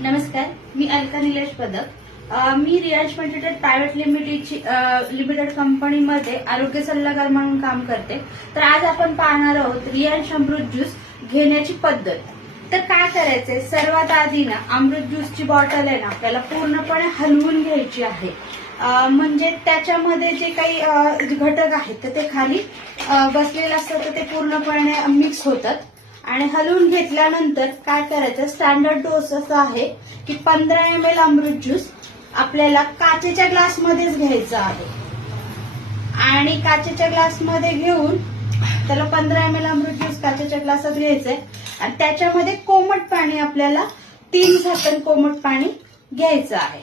नमस्कार, मी अलका निलेश पदक। मी Riyansh मल्टीटेड private limited कंपनीमध्ये आरोग्य सल्लागार म्हणून काम करते। तर आज आपण पाहणार आहोत रियांश अमृत ज्यूस घेण्याची पद्धत। तर काय करायचंय, सर्वात आधी ना अमृत ज्यूसची बॉटल आहे ना आपल्याला पूर्णपणे हलवून घ्यायची आहे। म्हणजे त्याच्यामध्ये जे काही घटक आहेत तर ते खाली बसलेले असतात तर ते पूर्णपणे मिक्स होतात। आणि हलवून घेतल्यानंतर काय करायचं, स्टँडर्ड डोस असा आहे की 15 ml अमृत ज्यूस आपल्याला काचेच्या ग्लासमध्येच घ्यायचा आहे। आणि काचेच्या ग्लासमध्ये घेऊन त्याला 15 ml अमृत ज्यूस काचेच्या ग्लासात घ्यायचंय आणि त्याच्यामध्ये कोमट पाणी आपल्याला 3 झाकण कोमट पाणी घ्यायचं आहे।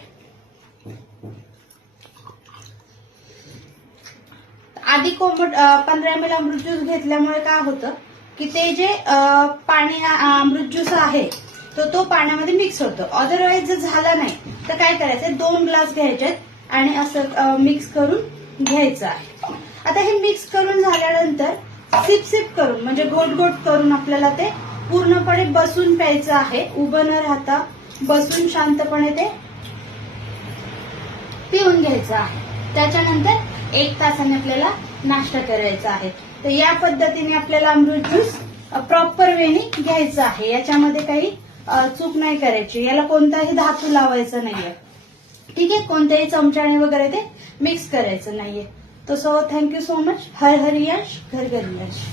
आधी कोमट 15 ml अमृत ज्यूस घेतल्यामुळे काय होतं की ते जे पाणी अमृत ज्यूस आहे तो पाण्यामध्ये मिक्स होतो। अदरवाईज जर झाला नाही तर काय करायचं, 2 ग्लास घ्यायचे आणि असं मिक्स करून घ्यायचं आहे। आता हे मिक्स करून झाल्यानंतर सिप करून म्हणजे गोट करून आपल्याला ते पूर्णपणे बसून प्यायचं आहे। उभं न राहता बसून शांतपणे ते पिऊन घ्यायचं आहे। त्याच्यानंतर 1 तासाने आपल्याला नाश्ता करायचा आहे। तर या पद्धतीने आपल्याला अमृत ज्यूस प्रॉपर वेनी घ्यायचं आहे। याच्यामध्ये काही चूक नाही करायची, याला कोणताही धातू लावायचा नाहीये, ठीक आहे। कोणत्याही चमच्याने वगैरे ते मिक्स करायचं नाहीये। तो थँक्यू सो मच। हर हर यश, घर घर यश।